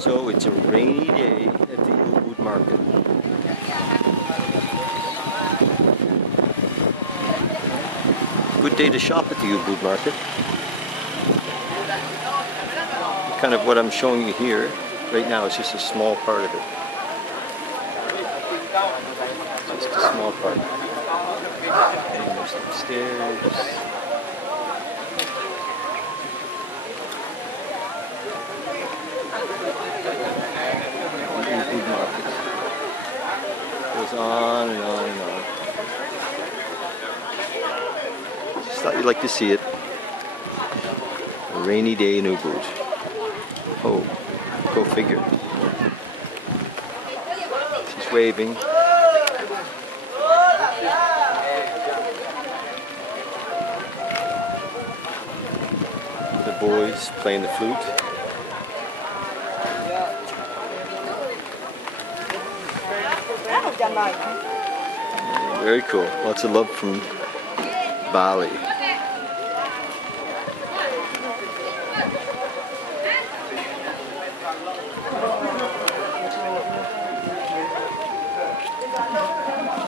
So it's a rainy day at the Ubud market. Good day to shop at the Ubud market. Kind of what I'm showing you here right now is just a small part of it. Just a small part. And there's some stairs. Ubud market goes on and on and on. Just thought you'd like to see it. A rainy day in Ubud. Oh, go figure. She's waving. The boys playing the flute. Very cool. Lots of love from Bali.